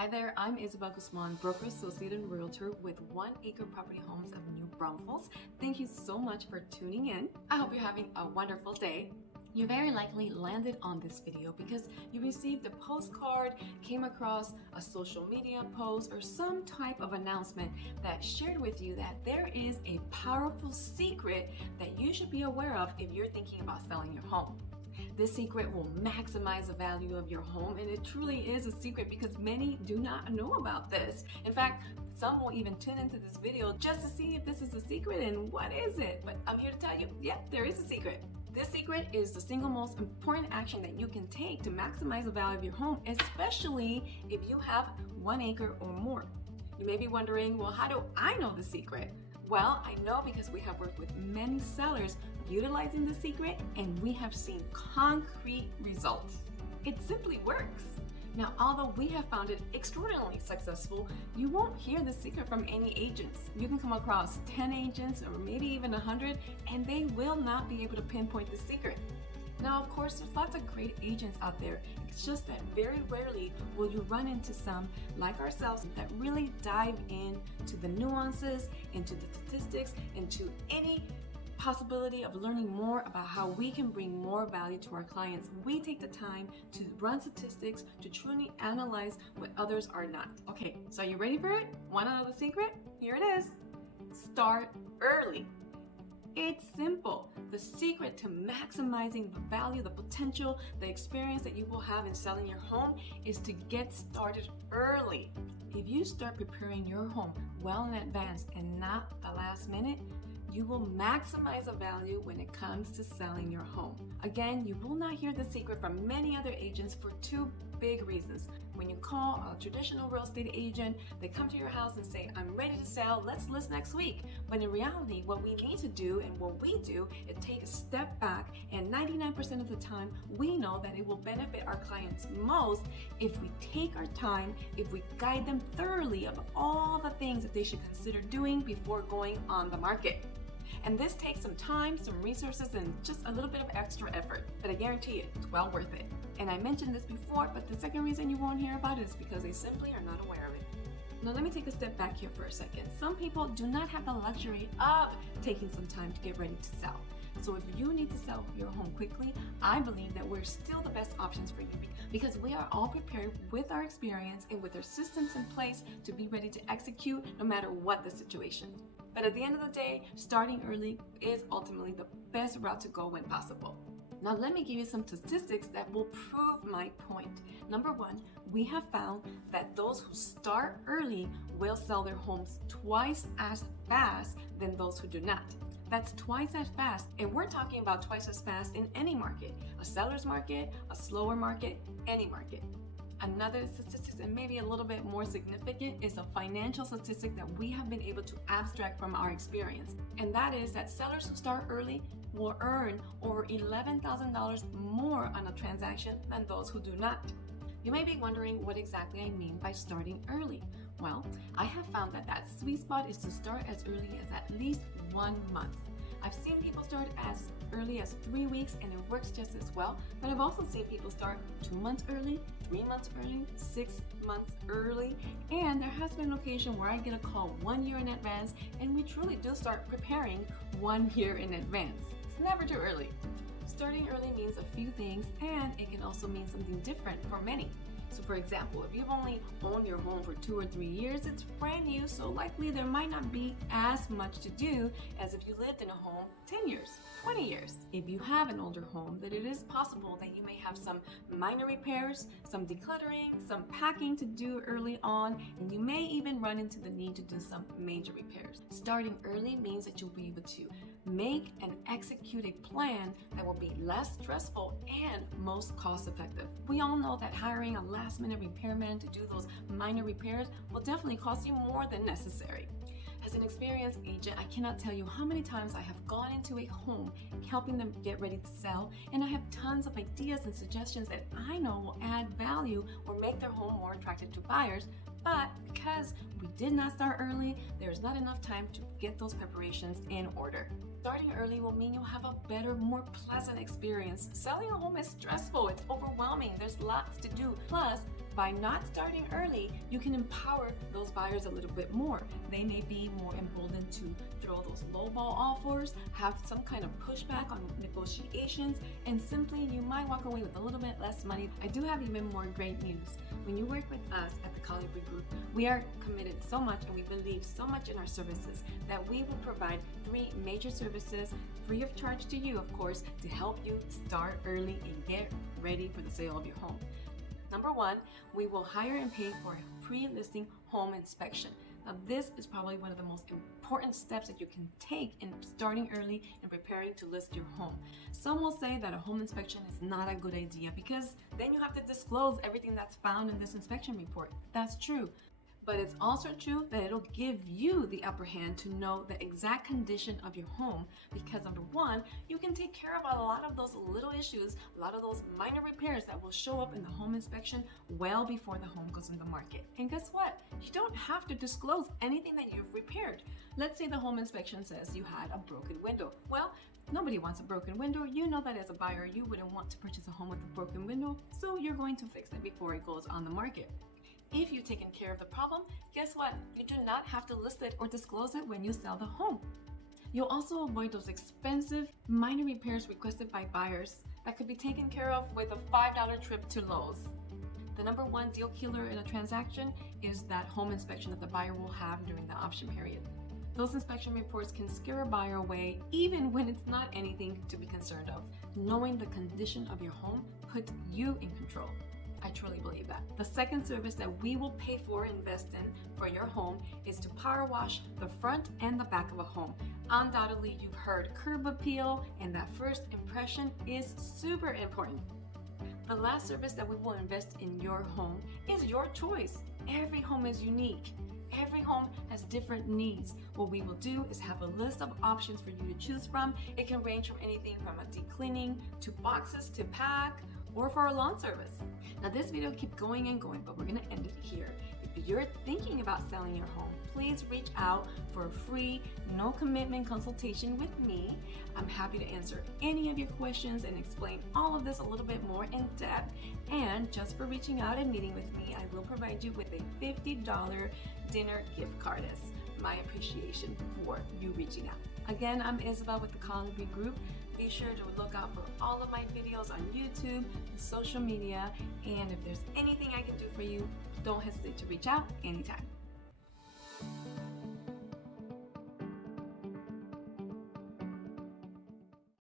Hi there, I'm Isabel Guzman, broker associate and realtor with 1 Acre Property Homes of New Braunfels. Thank you so much for tuning in. I hope you're having a wonderful day. You very likely landed on this video because you received a postcard, came across a social media post, or some type of announcement that shared with you that there is a powerful secret that you should be aware of if you're thinking about selling your home. This secret will maximize the value of your home, and it truly is a secret because many do not know about this. In fact, some will even tune into this video just to see if this is a secret and what is it. But I'm here to tell you, yeah, there is a secret. This secret is the single most important action that you can take to maximize the value of your home, especially if you have 1 acre or more. You may be wondering, well, how do I know the secret? Well, I know because we have worked with many sellers utilizing the secret, and we have seen concrete results. It simply works. Now, although we have found it extraordinarily successful, you won't hear the secret from any agents. You can come across 10 agents or maybe even 100, and they will not be able to pinpoint the secret. Now, of course, there's lots of great agents out there. It's just that very rarely will you run into some like ourselves that really dive into the nuances, into the statistics, into any possibility of learning more about how we can bring more value to our clients. We take the time to run statistics to truly analyze what others are not. Okay, so are you ready for it? Want to know the secret? Here it is. Start early. It's simple. The secret to maximizing the value, the potential, the experience that you will have in selling your home is to get started early. If you start preparing your home well in advance and not the last minute, you will maximize the value when it comes to selling your home. Again, you will not hear the secret from many other agents for 2 big reasons. When you call a traditional real estate agent, they come to your house and say, I'm ready to sell, let's list next week. But in reality, what we need to do and what we do is take a step back, and 99% of the time, we know that it will benefit our clients most if we take our time, if we guide them thoroughly of all the things that they should consider doing before going on the market. And this takes some time, some resources, and just a little bit of extra effort. But I guarantee you, it's well worth it. And I mentioned this before, but the second reason you won't hear about it is because they simply are not aware of it. Now let me take a step back here for a second. Some people do not have the luxury of taking some time to get ready to sell. So if you need to sell your home quickly, I believe that we're still the best options for you because we are all prepared with our experience and with our systems in place to be ready to execute no matter what the situation. But at the end of the day, starting early is ultimately the best route to go when possible. Now let me give you some statistics that will prove my point. Number 1, we have found that those who start early will sell their homes twice as fast than those who do not. That's twice as fast, and we're talking about twice as fast in any market, a seller's market, a slower market, any market. Another statistic, and maybe a little bit more significant, is a financial statistic that we have been able to abstract from our experience. And that is that sellers who start early will earn over $11,000 more on a transaction than those who do not. You may be wondering what exactly I mean by starting early. Well, I have found that sweet spot is to start as early as at least 1 month. I've seen people start as early as 3 weeks and it works just as well, but I've also seen people start 2 months early, 3 months early, 6 months early, and there has been an occasion where I get a call 1 year in advance and we truly do start preparing 1 year in advance. It's never too early. Starting early means a few things, and it can also mean something different for many. So for example, if you've only owned your home for 2 or 3 years, it's brand new, so likely there might not be as much to do as if you lived in a home 10 years, 20 years. If you have an older home, then it is possible that you may have some minor repairs, some decluttering, some packing to do early on, and you may even run into the need to do some major repairs. Starting early means that you'll be able to make and execute a plan that will be less stressful and most cost effective. We all know that hiring a last minute repairman to do those minor repairs will definitely cost you more than necessary. As an experienced agent, I cannot tell you how many times I have gone into a home helping them get ready to sell, and I have tons of ideas and suggestions that I know will add value or make their home more attractive to buyers. But because we did not start early, there's not enough time to get those preparations in order. Starting early will mean you'll have a better, more pleasant experience. Selling a home is stressful, it's overwhelming, there's lots to do. Plus, by not starting early, you can empower those buyers a little bit more. They may be more emboldened to throw those lowball offers, have some kind of pushback on negotiations, and simply you might walk away with a little bit less money. I do have even more great news. When you work with us at the Colibri Group, we are committed so much and we believe so much in our services that we will provide 3 major services free of charge to you, of course, to help you start early and get ready for the sale of your home. Number 1, we will hire and pay for a pre-listing home inspection. Now, this is probably one of the most important steps that you can take in starting early and preparing to list your home. Some will say that a home inspection is not a good idea because then you have to disclose everything that's found in this inspection report. That's true. But it's also true that it'll give you the upper hand to know the exact condition of your home because number 1, you can take care of a lot of those little issues, a lot of those minor repairs that will show up in the home inspection well before the home goes in the market. And guess what? You don't have to disclose anything that you've repaired. Let's say the home inspection says you had a broken window. Well, nobody wants a broken window. You know that as a buyer, you wouldn't want to purchase a home with a broken window, so you're going to fix it before it goes on the market. If you've taken care of the problem, guess what? You do not have to list it or disclose it when you sell the home. You'll also avoid those expensive minor repairs requested by buyers that could be taken care of with a $5 trip to Lowe's. The number 1 deal killer in a transaction is that home inspection that the buyer will have during the option period. Those inspection reports can scare a buyer away even when it's not anything to be concerned of. Knowing the condition of your home puts you in control. I truly believe that. The second service that we will pay for, invest in for your home is to power wash the front and the back of a home. Undoubtedly, you've heard curb appeal, and that first impression is super important. The last service that we will invest in your home is your choice. Every home is unique. Every home has different needs. What we will do is have a list of options for you to choose from. It can range from anything from a deep cleaning to boxes to pack, or for a lawn service. Now this video keeps going and going, but we're gonna end it here. If you're thinking about selling your home, please reach out for a free, no commitment consultation with me. I'm happy to answer any of your questions and explain all of this a little bit more in depth. And just for reaching out and meeting with me, I will provide you with a $50 dinner gift card as my appreciation for you reaching out. Again, I'm Isabel with the Colibri Group. Be sure to look out for all of my videos on YouTube and social media. And if there's anything I can do for you, don't hesitate to reach out anytime.